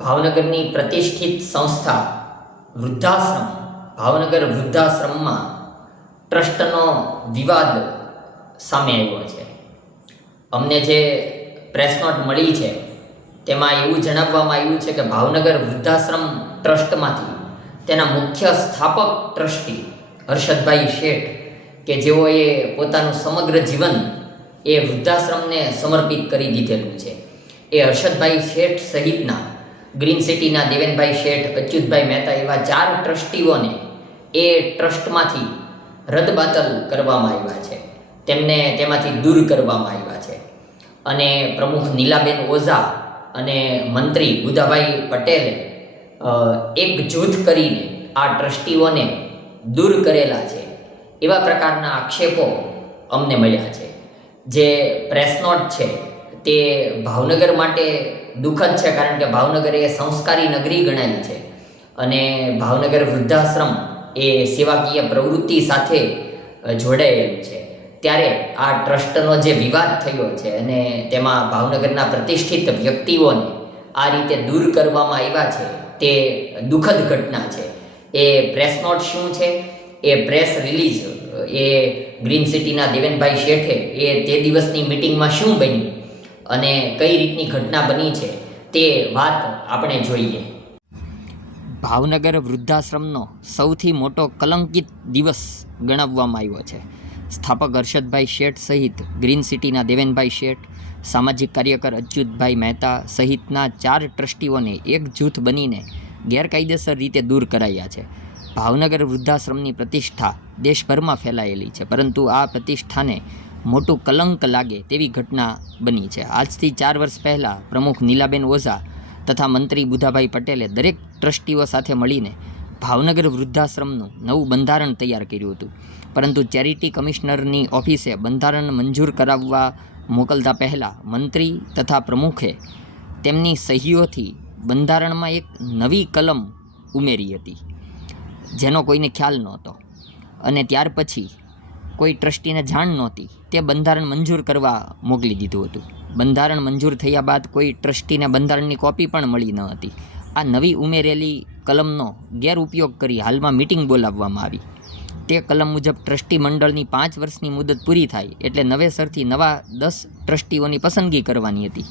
ભાવનગરની પ્રતિષ્ઠિત સંસ્થા વૃદ્ધાશ્રમ ભાવનગર વૃદ્ધાશ્રમમાં ટ્રસ્ટનો વિવાદ સામે આવ્યો છે. અમને જે પ્રેસ નોટ મળી છે તેમાં એવું જણાવવામાં આવ્યું છે કે ભાવનગર વૃદ્ધાશ્રમ ટ્રસ્ટમાંથી તેના મુખ્ય સ્થાપક ટ્રસ્ટી હર્ષદભાઈ શેઠ કે જેઓએ પોતાનું સમગ્ર જીવન એ વૃદ્ધાશ્રમને સમર્પિત કરી દીધેલું છે, એ હર્ષદભાઈ શેઠ સહિતના ગ્રીન સિટીના દેવેનભાઈ શેઠ, અચ્યુતભાઈ મહેતા એવા 4 ટ્રસ્ટીઓને એ ટ્રસ્ટમાંથી રદબાતલ કરવામાં આવ્યા છે, તેમને તેમાંથી દૂર કરવામાં આવ્યા છે. અને પ્રમુખ નીલાબેન ઓઝા અને મંત્રી બુધાભાઈ પટેલે એક જૂથ કરીને આ ટ્રસ્ટીઓને દૂર કરેલા છે એવા પ્રકારના આક્ષેપો અમને મળ્યા છે. જે પ્રેસ નોટ છે તે ભાવનગર માટે દુઃખદ છે, કારણ કે ભાવનગર એ સંસ્કારી નગરી ગણાય છે અને ભાવનગર વૃદ્ધાશ્રમ એ સેવાકીય પ્રવૃત્તિ સાથે જોડાયેલું છે. ત્યારે આ ટ્રસ્ટનો જે વિવાદ થયો છે અને તેમાં ભાવનગરના પ્રતિષ્ઠિત વ્યક્તિઓને આ રીતે દૂર કરવામાં આવ્યા છે તે દુઃખદ ઘટના છે. એ પ્રેસ નોટ શું છે, એ પ્રેસ રિલીઝ એ ગ્રીન સિટીના દેવેનભાઈ શેઠે એ તે દિવસની મિટિંગમાં શું બન્યું અને કઈ રીતની ઘટના બની છે તે વાત આપણે જોઈએ. ભાવનગર વૃદ્ધાશ્રમનો સૌથી મોટો કલંકિત દિવસ ગણાવવામાં આવ્યો છે. સ્થાપક હર્ષદભાઈ શેઠ સહિત ગ્રીન સિટીના દેવેનભાઈ શેઠ, સામાજિક કાર્યકર અચ્યુતભાઈ મહેતા સહિતના 4 ટ્રસ્ટીઓને એક જૂથ બનીને ગેરકાયદેસર રીતે દૂર કરાયા છે. ભાવનગર વૃદ્ધાશ્રમની પ્રતિષ્ઠા દેશભરમાં ફેલાયેલી છે, પરંતુ આ પ્રતિષ્ઠાને મોટું કલંક લાગે તેવી ઘટના બની છે. આજથી 4 વર્ષ પહેલાં પ્રમુખ નીલાબેન ઓઝા તથા મંત્રી બુધાભાઈ પટેલે દરેક ટ્રસ્ટીઓ સાથે મળીને ભાવનગર વૃદ્ધાશ્રમનું નવું બંધારણ તૈયાર કર્યું હતું, પરંતુ ચેરિટી કમિશનરની ઓફિસે બંધારણ મંજૂર કરાવવા મોકલતા પહેલાં મંત્રી તથા પ્રમુખે તેમની સહીઓથી બંધારણમાં એક નવી કલમ ઉમેરી હતી જેનો કોઈને ખ્યાલ નહોતો, અને ત્યાર પછી કોઈ ટ્રસ્ટીને જાણ નહોતી. તે બંધારણ મંજૂર કરવા મોકલી દીધું હતું. બંધારણ મંજૂર થયા બાદ કોઈ ટ્રસ્ટીને બંધારણની કોપી પણ મળી ન હતી. આ નવી ઉમેરેલી કલમનો ગેરઉપયોગ કરી હાલમાં મિટિંગ બોલાવવામાં આવી. તે કલમ મુજબ ટ્રસ્ટી મંડળની 5 વર્ષની મુદત પૂરી થાય એટલે નવેસરથી નવા 10 ટ્રસ્ટીઓની પસંદગી કરવાની હતી.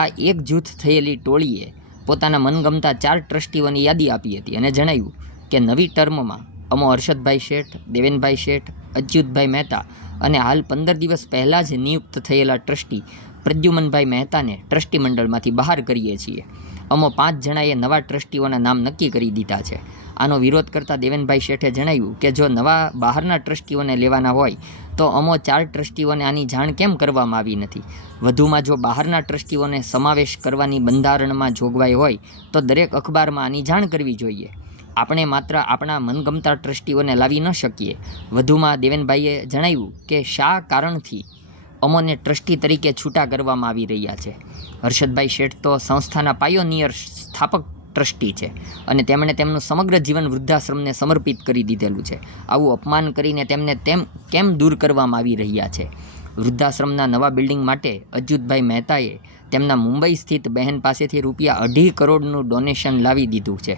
આ એક જૂથ થયેલી ટોળીએ પોતાના મનગમતા 4 ટ્રસ્ટીઓની યાદી આપી હતી અને જણાવ્યું કે નવી ટર્મમાં અમો હર્ષદભાઈ શેઠ, દેવેનભાઈ શેઠ, અચ્યુતભાઈ મહેતા અને હાલ 15 દિવસ પહેલાં જ નિયુક્ત થયેલા ટ્રસ્ટી પ્રદ્યુમનભાઈ મહેતાને ટ્રસ્ટી મંડળમાંથી બહાર કરીએ છીએ. અમો 5 જણાએ નવા ટ્રસ્ટીઓના નામ નક્કી કરી દીધા છે. આનો વિરોધ કરતા દેવેનભાઈ શેઠે જણાવ્યું કે જો નવા બહારના ટ્રસ્ટીઓને લેવાના હોય તો અમો 4 ટ્રસ્ટીઓને આની જાણ કેમ કરવામાં આવી નથી. વધુમાં જો બહારના ટ્રસ્ટીઓને સમાવેશ કરવાની બંધારણમાં જોગવાઈ હોય તો દરેક અખબારમાં આની જાણ કરવી જોઈએ. આપણે માત્ર આપણા મનગમતા ટ્રસ્ટીઓને લાવી ન શકીએ. વધુમાં દેવેનભાઈએ જણાવ્યું કે શા કારણથી અમોને ટ્રસ્ટી તરીકે છૂટા કરવામાં આવી રહ્યા છે. હર્ષદભાઈ શેઠ તો સંસ્થાના પાયોનિયર સ્થાપક ટ્રસ્ટી છે અને તેમણે તેમનું સમગ્ર જીવન વૃદ્ધાશ્રમને સમર્પિત કરી દીધેલું છે. આવું અપમાન કરીને તેમને કેમ દૂર કરવામાં આવી રહ્યા છે. વૃદ્ધાશ્રમના નવા બિલ્ડિંગ માટે અચ્યુતભાઈ મહેતાએ તેમના મુંબઈ સ્થિત બહેન પાસેથી ₹2.5 કરોડનું ડોનેશન લાવી દીધું છે,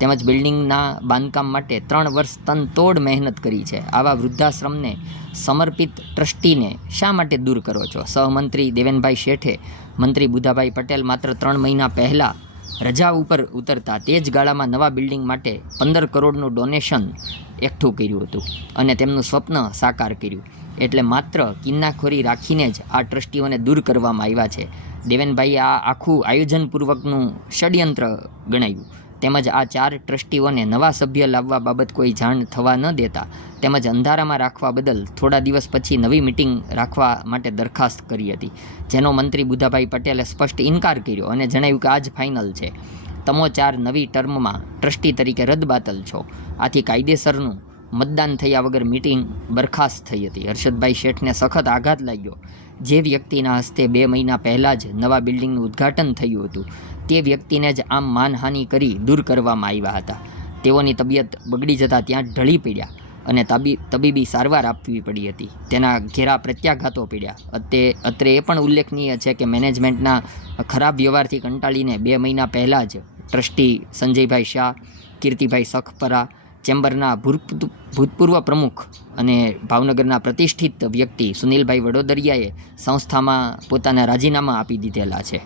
તેમજ બિલ્ડિંગના બાંધકામ માટે 3 વર્ષ તનતોડ મહેનત કરી છે. આવા વૃદ્ધાશ્રમને સમર્પિત ટ્રસ્ટીને શા માટે દૂર કરો છો? સહમંત્રી દેવેનભાઈ શેઠે મંત્રી બુધાભાઈ પટેલ માત્ર 3 મહિના પહેલાં રજા ઉપર ઉતરતા તે જ ગાળામાં નવા બિલ્ડિંગ માટે 15 કરોડનું ડોનેશન એકઠું કર્યું હતું અને તેમનું સ્વપ્ન સાકાર કર્યું. એટલે માત્ર કિન્નાખોરી રાખીને જ આ ટ્રસ્ટીઓને દૂર કરવામાં આવ્યા છે. દેવેનભાઈએ આ આખું આયોજનપૂર્વકનું ષડયંત્ર ગણાવ્યું. તેમજ આ 4 ટ્રસ્ટીઓને નવા સભ્ય લાવવા બાબત કોઈ જાણ થવા ન દેતા તેમજ અંધારામાં રાખવા બદલ થોડા દિવસ પછી નવી મિટિંગ રાખવા માટે દરખાસ્ત કરી હતી, જેનો મંત્રી બુધાભાઈ પટેલે સ્પષ્ટ ઇનકાર કર્યો અને જણાવ્યું કે આ જ ફાઇનલ છે. તમો 4 નવી ટર્મમાં ટ્રસ્ટી તરીકે રદબાતલ છો. આથી કાયદેસરનું મતદાન થયા વગર મિટિંગ બરખાસ્ત થઈ હતી. હર્ષદભાઈ શેઠને સખત આઘાત લાગ્યો. જે વ્યક્તિના હસ્તે 2 મહિના પહેલાં જ નવા બિલ્ડિંગનું ઉદ્ઘાટન થયું હતું તે વ્યક્તિને જ આમ માનહાનિ કરી દૂર કરવામાં આવ્યા હતા. તેઓની તબિયત બગડી જતાં ત્યાં ઢળી પડ્યા અને તબીબી સારવાર આપવી પડી હતી. તેના ઘેરા પ્રત્યાઘાતો પડ્યા. અત્રે એ પણ ઉલ્લેખનીય છે કે મેનેજમેન્ટના ખરાબ વ્યવહારથી કંટાળીને 2 મહિના પહેલાં જ ટ્રસ્ટી સંજયભાઈ શાહ, કીર્તિભાઈ સખપરા, ચેમ્બરના ભૂતપૂર્વ પ્રમુખ અને ભાવનગરના પ્રતિષ્ઠિત વ્યક્તિ સુનિલભાઈ વડોદરિયાએ સંસ્થામાં પોતાના રાજીનામા આપી દીધેલા છે.